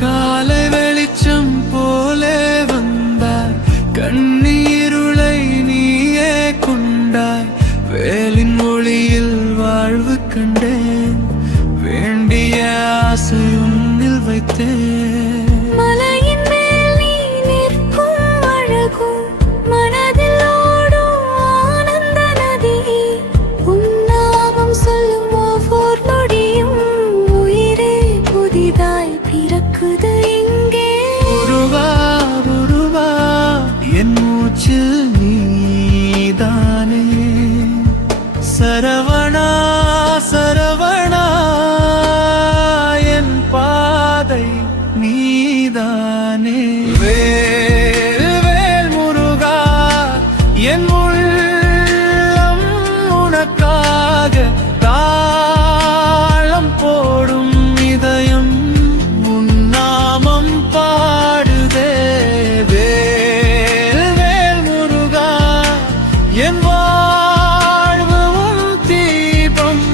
காலை வெளிச்சம் போலே வந்தாய், கண்ணீருளை நீயே கொண்டாய். வேலின் ஒளியில் வாழ்வு கண்டேன், வேண்டிய ஆசை உன்னில் வைத்தேன். நீதானே சரவணா சரவணா, என் பாதை நீதானே. வேல் வேல் முருகா, என் உள்ளம் உனக்காக தாளம் போடும் இதயம் உன் நாமம் பாடுதே. என் வாழ்வு உன் தீபம்,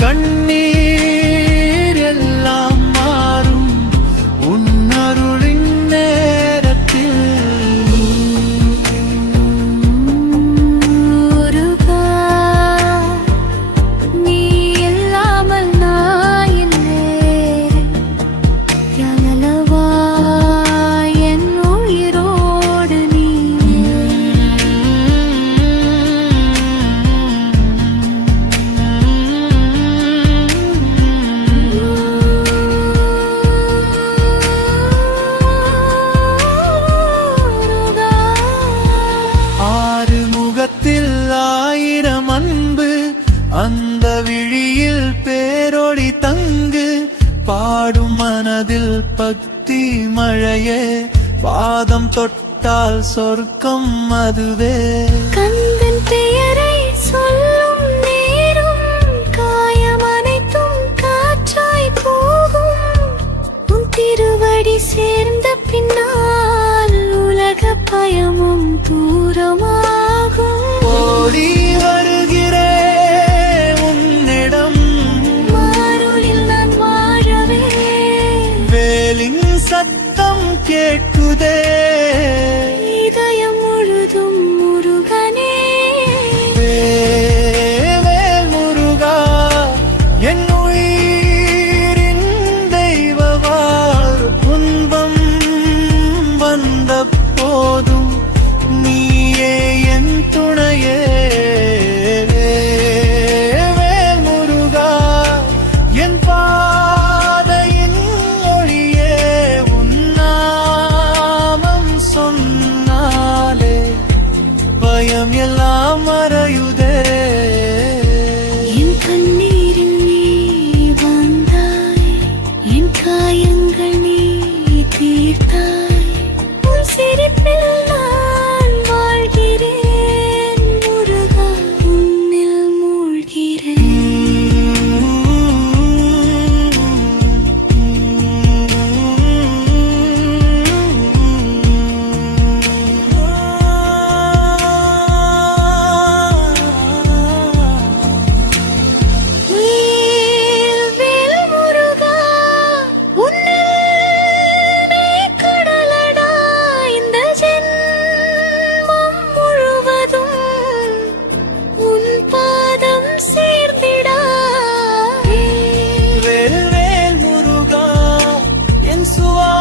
கண்ணீர் எல்லாம் மாறும் உன் அருளின் நேரத்தில். முருகா, நீ இல்லாமல் நான் இல்லை. யானலவா என் உயிரோடு நீ. ஆயிரம் அன்பு அந்த விழியில் பேரொளி தங்கு, பாடும் மனதில் பக்தி மழையே. பாதம் தொட்டால் சொர்க்கம் அதுவே. கந்தன் பெயரை சொல்லும் நேரம் காயம் அனைத்தும் காற்றாய் போகும். உன் திருவடி சேர்ந்த பின்னால் உலக பயமும் தூரமாகும். ஓடி வருகிறே உன்னிடம், மாருளில் நான் வாழவே. வேலின் சத்தம் கேட்குதே, இதயம் முழுதும் முருகனே. வேல் முருகா, என் உயிரின் தெய்வவாள். துன்பம் வந்த போதும் நீயே என் துணையே. வேல் முருகா, என் பாதையின் ஒளியே. உன் நாமம் சொன்னாலே பயம் எல்லாம் மறையுதே. என் கண்ணீரில் நீ வந்தாய், என் காயங்கள் நீ தீர்த்தாய். உன் சிரிப்பில் நான் வாழ்கிறேன் முருகா, உன்னில் மூழ்கிறேன். சுவா